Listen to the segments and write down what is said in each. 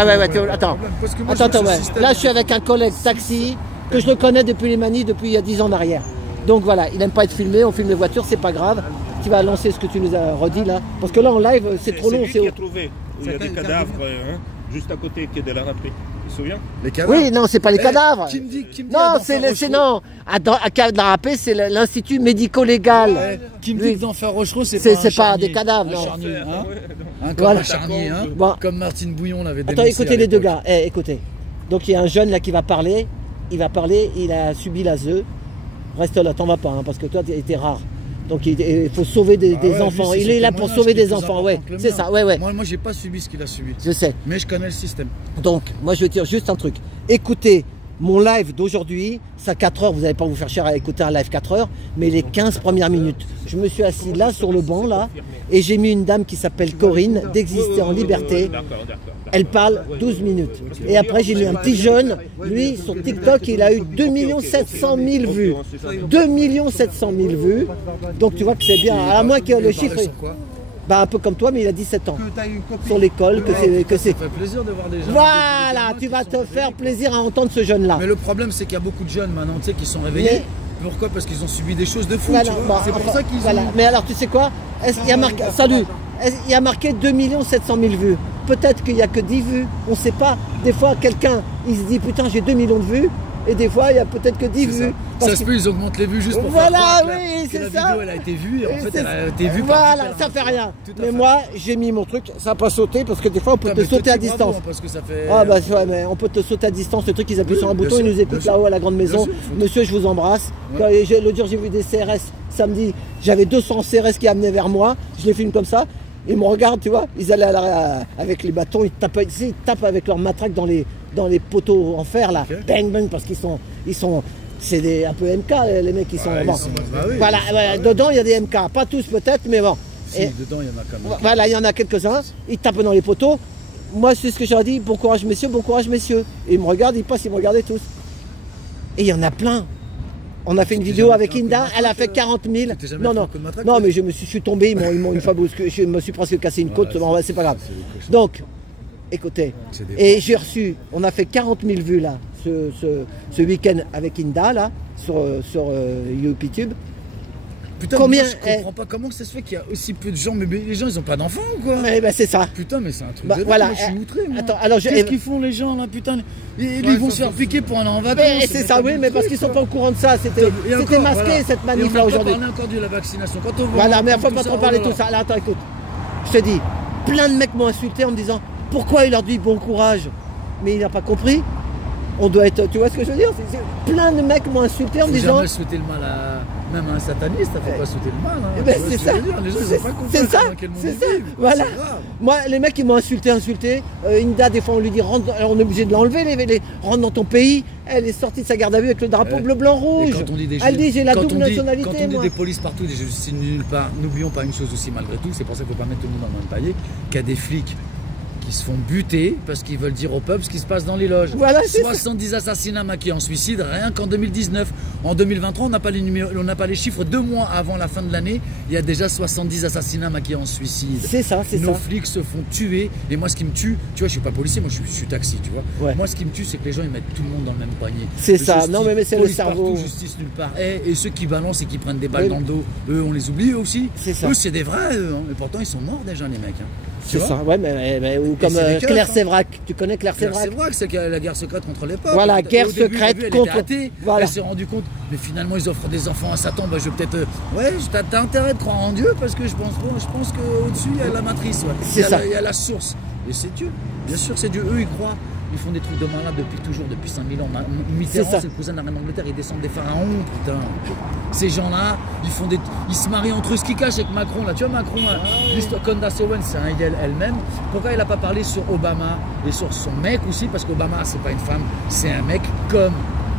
Ah ouais, attends. Attends, ouais. Là, je suis avec un collègue taxi que je le connais depuis les manies, depuis il y a 10 ans en arrière. Donc voilà, il n'aime pas être filmé, on filme les voitures, c'est pas grave. Tu vas lancer ce que tu nous as redit là. Parce que là, en live, c'est trop long. C'est lui qui a trouvé. Il y a des cadavres juste à côté qui est de la râpée. Tu te souviens? Les cadavres? Oui, non, c'est pas les cadavres. Non, c'est non. À la râpée, c'est l'institut médico-légal. Qui me dit que d'Enfer Rochereau, c'est pas des cadavres. Un charnier, hein, comme un charnier, comme Martine Bouillon l'avait dénoncé. Attends, écoutez les deux gars. Écoutez. Donc il y a un jeune là qui va parler. Il va parler. Il a subi la ZEU. Reste là, t'en vas pas, parce que toi, t'es rare. Donc il faut sauver des enfants. Il est là pour sauver des enfants, ouais. C'est ça, ouais. Moi, j'ai pas subi ce qu'il a subi. Je sais. Mais je connais le système. Donc, moi, je vais dire juste un truc. Écoutez mon live d'aujourd'hui, c'est à 4 heures. Vous n'allez pas vous faire cher à écouter un live 4 heures, mais les 15 premières minutes. Je me suis assis là sur le banc, là, et j'ai mis une dame qui s'appelle Corinne, d'Exister en liberté. Elle parle 12 minutes. Et après, j'ai mis un petit jeune. Lui, sur TikTok, il a eu 2 700 000 vues. 2 700 000 vues. Donc, tu vois que c'est bien. À moins que le chiffre... Bah, un peu comme toi, mais il a 17 ans. Sur l'école, que c'est... Ça fait plaisir de voir des gens. Voilà, tu vas te faire plaisir à entendre ce jeune-là. Mais le problème, c'est qu'il y a beaucoup de jeunes maintenant, tu sais, qui sont réveillés. Pourquoi? Parce qu'ils ont subi des choses de fou. Voilà, c'est pour ça qu'ils ont... Mais alors, tu sais quoi? Il y a marqué... Salut. Il y a marqué 2 700 000 vues. Peut-être qu'il n'y a que 10 vues. On ne sait pas. Des fois, quelqu'un, il se dit, putain, j'ai 2 millions de vues. Et des fois, il n'y a peut-être que 10 vues. Ça se peut, ils augmentent les vues juste pour faire croire que la vidéo, elle a été vue. Et en fait, elle a été vue par... Voilà, ça fait rien. Mais moi, j'ai mis mon truc. Ça n'a pas sauté parce que des fois, on peut te sauter à distance. Parce que ça fait... Ah bah ouais, mais on peut te sauter à distance. Le truc, ils appuient sur un bouton, ils nous écoutent là-haut à la grande maison. Monsieur, je vous embrasse. L'autre jour, j'ai vu des CRS samedi. J'avais 200 CRS qui amenaient vers moi. Je les filme comme ça. Ils me regardent, tu vois. Ils allaient avec les bâtons. Ils tapent avec leur matraque dans les poteaux en fer là. Bang bang parce qu'ils sont c'est un peu MK les mecs qui sont bon. Voilà, dedans il y a des MK, pas tous peut-être, mais bon. Si, dedans il y en a quand même. Voilà, il y en a quelques-uns. Ils tapent dans les poteaux. Moi c'est ce que j'aurais dit. Bon courage messieurs, bon courage messieurs. Et ils me regardent, ils passent, ils me regardaient tous. Et il y en a plein. On a fait une vidéo avec Inda, elle a fait 40 000. Non, mais je suis tombé, ils m'ont une fois, je me suis presque cassé une côte, c'est pas grave. Donc, écoutez, et j'ai reçu, on a fait 40 000 vues là, ce week-end avec Inda là, sur YouTube. Putain, combien je comprends pas comment ça se fait qu'il y a aussi peu de gens, mais les gens ils ont pas d'enfants ou quoi? Ben c'est ça. Putain, mais c'est un truc. Voilà. Moi, je suis outré. Attends, alors qu'est-ce qu'ils font les gens là, putain? Ils vont se faire piquer pour aller en vacances. C'est ça, oui, mais parce qu'ils sont pas au courant de ça. C'était masqué cette manif là aujourd'hui. On a encore de la vaccination. Quand on voilà, mais il faut pas trop parler de tout ça. Là, attends, écoute. Je te dis, plein de mecs m'ont insulté en me disant pourquoi il leur dit bon courage, mais il n'a pas compris. On doit être, tu vois ce que je veux dire? Plein de mecs m'ont insulté en me disant. Jamais souhaiter le mal à même un sataniste, il ne faut pas souhaiter le mal. C'est ça. C'est ça. C'est ça. Voilà. Moi, les mecs, ils m'ont insulté. Inda, des fois, on lui dit rentre, on est obligé de l'enlever, rentre dans ton pays. Elle est sortie de sa garde à vue avec le drapeau bleu, blanc, rouge. Elle dit j'ai la double nationalité. Quand on dit des polices partout, des justices nulle part, n'oublions pas une chose aussi malgré tout, c'est pour ça qu'il ne faut pas mettre tout le monde dans le même panier, qu'il y a des flics qui se font buter parce qu'ils veulent dire au peuple ce qui se passe dans les loges. Voilà, 70 assassinats maquillés en suicide, rien qu'en 2019. En 2023, on n'a pas les chiffres 2 mois avant la fin de l'année. Il y a déjà 70 assassinats maquillés en suicide. C'est ça, c'est ça. Nos flics se font tuer. Et moi, ce qui me tue, tu vois, je suis pas policier, moi je suis taxi, tu vois. Ouais. Moi, ce qui me tue, c'est que les gens ils mettent tout le monde dans le même panier. C'est ça. Non, mais c'est le cerveau. Partout, justice nulle part. Et ceux qui balancent et qui prennent des balles dans le dos, eux, on les oublie aussi. C'est ça. Eux, c'est des vrais, eux. Mais pourtant, ils sont morts déjà, les mecs. C'est ça, ouais, mais ou comme Claire Sévrac. Tu connais Claire Sévrac? Claire Sévrac, c'est la guerre secrète contre les peuples. Voilà, guerre secrète contre. Voilà. Elle s'est rendue compte, mais finalement ils offrent des enfants à Satan. Bah, je vais peut-être. Ouais, t'as intérêt de croire en Dieu parce que je pense qu'au-dessus il y a la matrice. Ouais. C'est ça. Il y a la source. Et c'est Dieu. Bien sûr, c'est Dieu. Eux, ils croient. Ils font des trucs de malade depuis toujours, depuis 5000 ans. Mitterrand, c'est le cousin de la reine d'Angleterre, ils descendent des pharaons, putain. Ces gens-là, ils se marient entre eux. Ce qui cache avec Macron, là, tu vois, Macron, l'histoire Candace Owens, c'est un idéal elle-même. Pourquoi il n'a pas parlé sur Obama et sur son mec aussi? Parce qu'Obama, c'est pas une femme, c'est un mec comme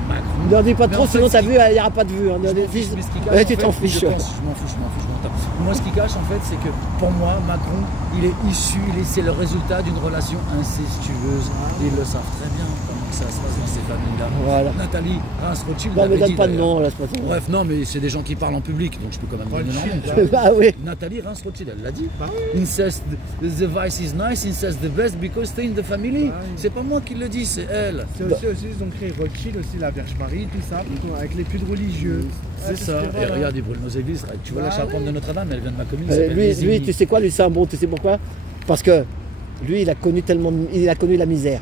Macron. Ne dis pas Mais trop, en fait, sinon ce t'as qui- vu, il n'y aura pas de vue. Hein. Je m'en fiche, mais ce qui cache, Ouais, en tu fait, t'en fiches. je m'en fous, je m'en tape. Moi, ce qui cache, en fait, c'est que pour moi, Macron, il est issu, c'est le résultat d'une relation incestueuse. Et ils le savent très bien comment ça se passe dans ces familles-là. Voilà. Nathalie Reims-Rothschild. Non, mais l'avait donne dit, pas de d'ailleurs. nom, là, c'est pas ça. Bref, non, mais c'est des gens qui parlent en public, donc je peux quand même donner leur nom. Ah oui. Nathalie Reims-Rothschild, elle l'a dit. Incest, the vice is nice, incest the best because stay in the family. C'est pas moi qui le dis, c'est elle. C'est aussi, ils ont créé Rothschild aussi, la Vierge Marie, tout ça, avec les cultes religieux. C'est ça. Et regarde, ils brûlent nos églises. Tu vois la charpente de Notre-Dame, elle vient de ma commune. Lui, tu sais quoi, lui, c'est un bon, tu sais pourquoi? Parce que lui, il a connu la misère.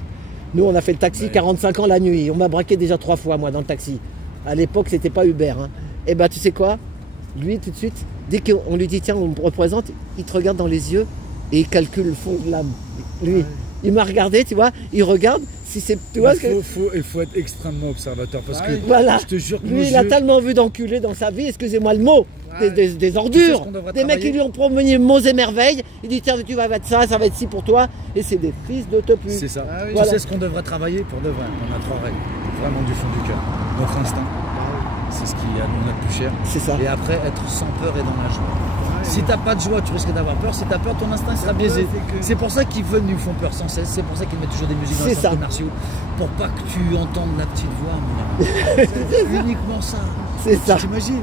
Nous, on a fait le taxi 45 ans la nuit. On m'a braqué déjà 3 fois, moi, dans le taxi. À l'époque, c'était pas Uber. Hein. Et ben, tu sais quoi? Lui, tout de suite, dès qu'on lui dit, tiens, on me représente, il te regarde dans les yeux et il calcule le fond de l'âme. Lui, il m'a regardé, tu vois, il regarde. Si c'est, tu vois, il faut être extrêmement observateur parce que voilà. je te jure que lui, il a tellement vu d'enculés dans sa vie, excusez-moi le mot, des ordures, des mecs qui lui ont promené mots et merveilles. Il dit tiens, tu vas être ça va être ci pour toi, et c'est des fils de te pue. C'est ça. Voilà. Tu sais ce qu'on devrait travailler pour de vrai. On a 3 règles, vraiment du fond du cœur. Notre instinct, c'est ce qui a notre plus cher. C'est ça. Et après, être sans peur et dans la joie. Si t'as pas de joie, tu risques d'avoir peur. Si t'as peur, ton instinct sera biaisé. C'est pour ça qu'ils veulent nous font peur sans cesse. C'est pour ça qu'ils mettent toujours des musiques dans les centres commerciaux. Pour pas que tu entendes la petite voix. C'est uniquement ça. C'est ça. T'imagines?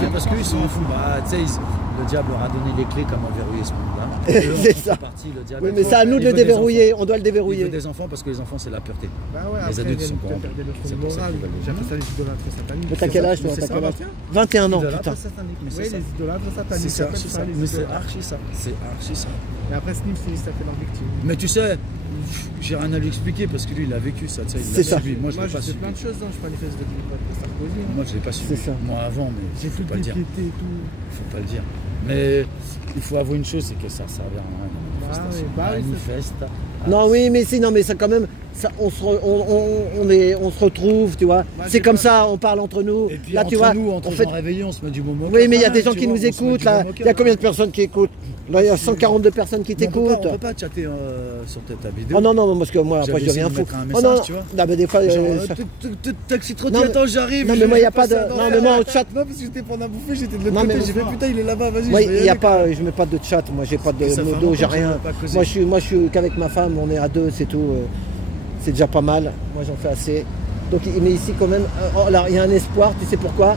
C'est parce qu'ils sont fous. Bah, tu sais, le diable leur a donné les clés comment verrouiller ce monde-là. C'est ça. Le diable, oui, mais c'est à nous de le déverrouiller. On doit le déverrouiller. Il veut des enfants parce que les enfants, c'est la pureté. Bah ouais, les adultes sont corrompus. C'est pour ça j'ai fait ça les idolâtres sataniques. Mais t'as quel âge toi? 21 ans, putain. Oui, les idolâtres sataniques. C'est ça. Mais c'est archi ça. C'est archi ça. Et après Slim, ça fait leur victime. Mais tu sais, j'ai rien à lui expliquer parce que lui, il a vécu ça. C'est ça. Moi, je l'ai pas suivi. suivi. Plein de choses, je suis pas les fesses de Sarkozy. Moi, je l'ai pas suivi. C'est ça. Moi, avant, mais J'ai faut tout pas le dire. dépiété et tout. Faut pas le dire. Mais il faut avouer une chose, c'est que ça servira à rien. Manifeste. Non, oui, mais si, non, mais ça quand même, ça, on se retrouve, tu vois. C'est comme ça, on parle entre nous. Et puis là, entre tu vois, nous, entre gens réveillés, on se met du bon moqueur. Oui, mais il y a des gens qui nous écoutent, là. Il y a combien de personnes qui écoutent? Là, il y a 142 personnes qui t'écoutent. On peut pas chatter sur ta vidéo. Oh non, non, parce que moi, après, je deviens fou. Oh non, tu vois. Non, mais des fois. Taxi trop dit, attends, j'arrive. Non, mais moi, il n'y a pas de. Non, mais moi, au chat. Non, parce que j'étais pendant à bouffer, j'étais de l'autre côté, j'ai fait putain, il est là-bas, vas-y. Moi, il y a pas, je mets pas de chat, moi, j'ai pas de modo, j'ai rien. Moi, je suis qu'avec ma femme, on est à 2, c'est tout. C'est déjà pas mal. Moi, j'en fais assez. Donc, mais ici, quand même, alors, il y a un espoir, tu sais pourquoi?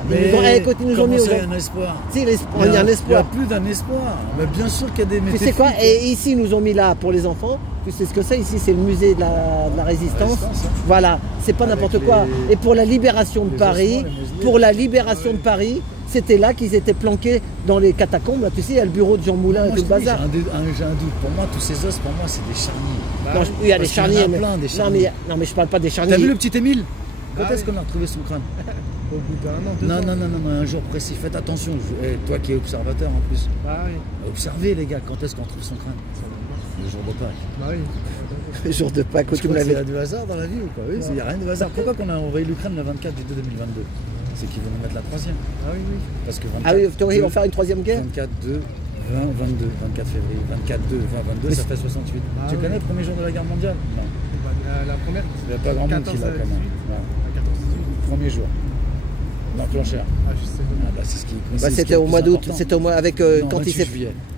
Écoute, ils nous ont mis il y a un espoir. Si, il y a un espoir. Il n'y a plus d'un espoir. Mais bien sûr qu'il y a des métiers. Tu sais quoi? Et ici, ils nous ont mis là pour les enfants. Tu sais ce que c'est? Ici, c'est le musée de la Résistance. Voilà, c'est pas n'importe quoi. Et pour la libération de Paris, c'était là qu'ils étaient planqués dans les catacombes. Là, tu sais, il y a le bureau de Jean Moulin et tout le bazar. J'ai un doute. Pour moi, tous ces os, pour moi, c'est des charniers. Non, il y a des charniers. Non, mais je parle pas des charniers. T'as vu le petit Émile? Quand est-ce qu'on a retrouvé son crâne? Au bout d'un an, 2 ans. Non, un jour précis. Faites attention. Toi qui es observateur en plus. Bah oui. Observez les gars, quand est-ce qu'on trouve son crâne? Le jour de Pâques. Bah oui. Le jour de Pâques, tu me l'avais. Il y a du hasard dans la vie ou quoi? Oui, il n'y a rien de hasard. Pourquoi qu'on a envoyé l'Ukraine le 24 du 2 2022? C'est qu'ils vont nous mettre la 3e. Ah oui, oui. Parce que 24, ah oui, ils vont faire une 3e guerre? 24, 2, 20, 22, 24 février, 24, 2, 20, 22, ça fait 68. Tu connais le premier jour de la guerre mondiale? Non. La première? Il n'y a pas grand monde qui l'a quand même. 14-18. Premier jour. L'enclencheur. Ah, je sais. C'est ce qui. C'était au mois d'août. C'était au mois avec quand il s'est.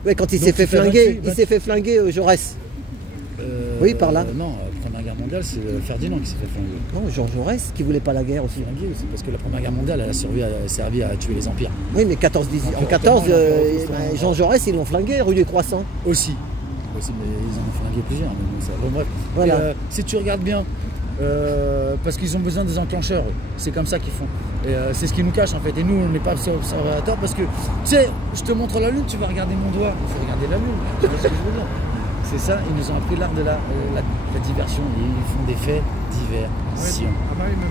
Ouais, quand il s'est fait flinguer. Il s'est fait flinguer Jaurès. Oui, par là. Non, la Première Guerre mondiale, c'est Ferdinand qui s'est fait flinguer. Non, Jean Jaurès qui voulait pas la guerre aussi. Flinguer aussi, parce que la Première Guerre mondiale, elle a servi à tuer les empires. Oui, mais 14-18. En 14, Jean Jaurès, ils l'ont flingué, rue du Croissant. Aussi, mais ils en ont flingué plusieurs. Bon, bref. Voilà. Si tu regardes bien, parce qu'ils ont besoin des enclencheurs, c'est comme ça qu'ils font. Et c'est ce qui nous cache en fait. Et nous, on n'est pas observateurs parce que, tu sais, je te montre la lune, tu vas regarder mon doigt. Il faut regarder la lune. Tu vois ce que je veux dire? C'est ça, ils nous ont appris l'art de la diversion. Ils font des faits diversion.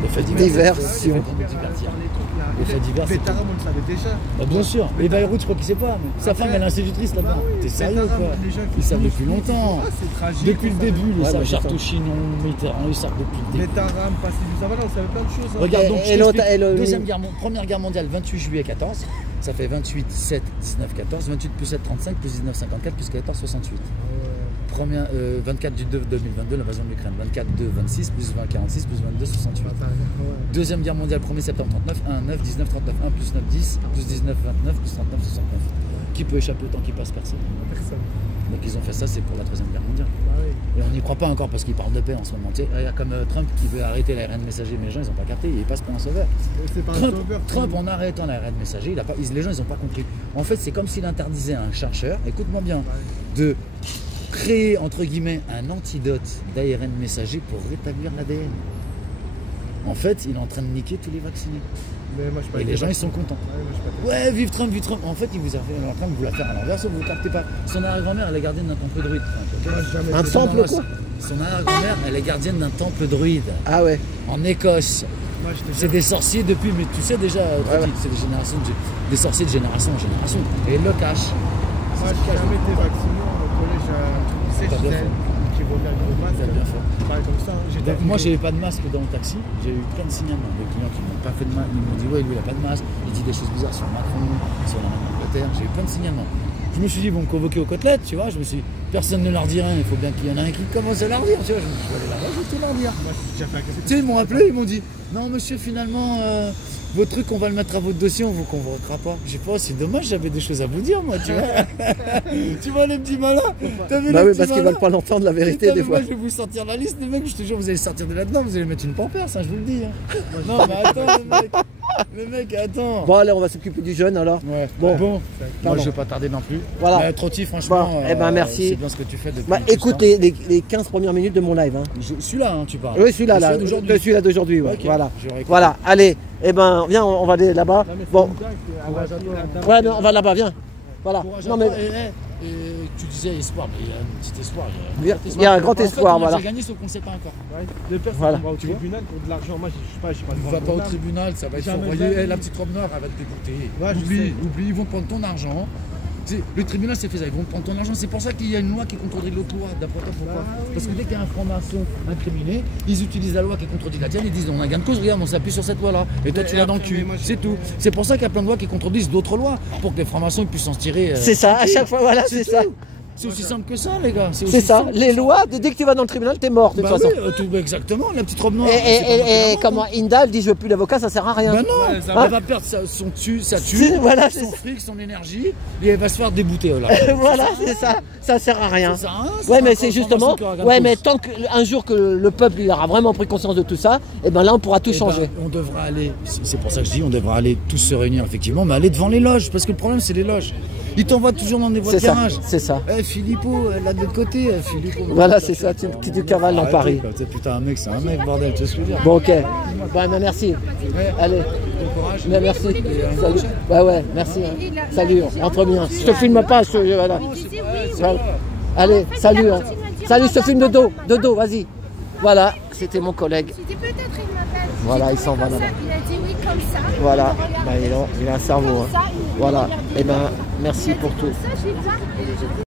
Des faits diversion. Les faits divers. Bétaram, on le savait déjà. Bah, bien sûr. Et Bayreuth, je crois qu'il sait pas. Mais sa femme, elle est institutrice là-bas. T'es sérieux quoi? Ils savent depuis longtemps. C'est tragique. Depuis le début, ils savent Chartouchinon, Mitterrand, ils savent depuis le début. Bétaram, Passy du Savana, on savait plein de choses. Regarde donc, Première Guerre mondiale, 28 juillet 14. Ça fait 28, 7, 19, 14. 28 plus 7, 35, plus 19, 54, plus 14, 68. 24 du 2 2022, l'invasion de l'Ukraine. 24 2 26 plus 20 46 plus 22 68. Deuxième guerre mondiale, 1er septembre 39, 1 9 19 39, 1 plus 9 10 plus 19 29 plus 39 69. Qui peut échapper au temps qui passe? Personne. Personne. Donc ils ont fait ça, c'est pour la troisième guerre mondiale. Ah oui. Et on n'y croit pas encore parce qu'ils parlent de paix en ce moment. Tu sais, regarde comme Trump qui veut arrêter l'ARN messager, mais les gens ils n'ont pas capté, il passe pour un sauveur. C'est pas un sauveur. Trump en arrêtant l'ARN messager, les gens ils n'ont pas compris. En fait, c'est comme s'il interdisait à un chercheur, écoute-moi bien, de créer entre guillemets un antidote d'ARN messager pour rétablir l'ADN. En fait, il est en train de niquer tous les vaccinés. Mais moi, je suis pas Et les gens ils sont contents. Ouais, moi, je suis pas Ouais, vive Trump, vive Trump. En fait, il vous a fait en train de vous la faire à l'envers, sauf que vous ne captez pas. Son arrière-grand-mère, elle est gardienne d'un temple druide. Okay, Moi, j'ai jamais Un fait temple Non, quoi? son arrière-grand-mère, elle est gardienne d'un temple druide Ah ouais. en Écosse. Moi, j'étais C'est des sorciers depuis, mais tu sais déjà, ouais. c'est des générations, des sorciers de génération en génération. Et ils le cachent. Moi, j'ai jamais été vacciné au collège. Tu sais, T'as bien Gisèle, fait. qui remet avec le masque. T'as bien fait. Pareil comme ça. Moi, j'avais pas de masque dans le taxi. J'ai eu plein de signalements des clients qui n'ont pas fait de masque. Ils m'ont dit, ouais, lui, il a pas de masque. Il dit des choses bizarres sur Macron, sur la reine d'Angleterre. J'ai eu plein de signalements. Je me suis dit, ils vont me convoquer aux côtelettes, tu vois. Je me suis dit, personne ne leur dit rien. Il faut bien qu'il y en ait un qui commence à leur dire. Tu vois, je me suis dit, allez là-bas, je vais tout leur dire. Moi, j'ai déjà fait un Tu sais, ils m'ont appelé, ils m'ont dit, non, monsieur, finalement, votre truc, on va le mettre à votre dossier, on vous convoquera pas. J'ai pas, c'est dommage, j'avais des choses à vous dire, moi, tu vois. Tu vois, les petits malins. T'as vu Bah les oui, petits parce qu'ils malins veulent pas l'entendre la vérité Putain, des mais fois. moi, je vais vous sortir la liste des mecs, je te jure, vous allez sortir de là-dedans, vous allez mettre une pampère, ça, je vous le dis. Hein. Non, mais attends, le mec, attends. Bon allez, on va s'occuper du jeune alors. Ouais. Bon. Moi, Pardon. je vais pas tarder non plus. Voilà. Mais Trotti, franchement, Bon, eh ben, merci. c'est bien ce que tu fais depuis Bah tout ce écoute temps. les 15 premières minutes de mon live. Hein. Celui-là, hein, tu parles. Oui, celui-là, là, d'aujourd'hui. celui-là d'aujourd'hui, ouais. Ok, Voilà. je vais réécouter. Voilà, allez, eh ben, viens, on va aller là-bas. Bon, ouais, non, on va là-bas, viens. Voilà. Courage à Non, mais toi, et tu disais espoir, mais il y a un petit espoir. il y a un grand En fait, espoir, on a voilà. déjà gagné, sauf qu'on ne sait pas encore. Deux personnes Voilà. vont au tribunal pour de l'argent. Moi, je sais pas, je sais pas. Va pas au tribunal, ça va être Jamais envoyé. de la vie. La petite robe noire, elle va te dégoûter. Ouais, je oublie, sais. oublie, ils vont prendre ton argent. Tu sais, le tribunal c'est fait ça, ils vont prendre ton argent. C'est pour ça qu'il y a une loi qui contredit l'autre loi. D'après toi, pourquoi? Parce que dès qu'il y a un franc-maçon incriminé, ils utilisent la loi qui contredit la tienne. Ils disent on a gain de cause, regarde, on s'appuie sur cette loi-là. Et toi, Mais tu l'as dans le après, cul. moi, C'est tout. C'est pour ça qu'il y a plein de lois qui contredisent d'autres lois. Pour que les francs-maçons puissent s'en tirer. c'est ça, à chaque fois, voilà, c'est ça. C'est aussi simple que ça, les gars. C'est aussi ça, simple que les ça. lois, dès que tu vas dans le tribunal, t'es mort de toute Bah façon. oui, exactement, la petite robe noire. Et, c'est pas moi qui la vends, comment Inda elle dit je veux plus d'avocat, ça sert à rien. Bah non, Ouais, ça elle va perdre sa thue, Voilà, c'est son ça. fric, son énergie, et elle va se faire débouter. Là. Voilà, c'est ça, ça sert à rien. Ça sert à rien, Ouais, c'est mais encore c'est une justement, formation qui aura gain de ouais, cause. mais tant qu'un jour que le peuple il aura vraiment pris conscience de tout ça, et ben là on pourra tout Eh ben, changer. on devra aller, c'est pour ça que je dis, on devra aller tous se réunir effectivement, mais aller devant les loges, parce que le problème c'est les loges. Ils t'envoient toujours dans des voies C'est de ça, garage. c'est ça. Eh Philippot, là de l'autre côté, Philippot. Voilà, c'est ça, tu cavales dans Paris. Putain, un mec, c'est un mec, bordel, tu sais ce que je veux dire. Bon, ok. Bah, merci. Ouais. Allez, Bon courage. mais merci. Et à la Salut. prochaine. Bah ouais, merci. hein. Salut, entre bien. Je te filme pas, voilà. Voilà. Allez, salut. hein. Salut, je te filme de dos, vas-y. Voilà, c'était mon collègue. Je dis peut-être il m'appelle. Voilà, J'ai il s'en va tourné comme là-bas. ça, il a dit oui comme ça. Voilà, Il a bah, regardé il a un cerveau. comme hein. ça, il a Voilà, regardé. et ben merci Il a dit pour tout. comme ça, j'ai dit,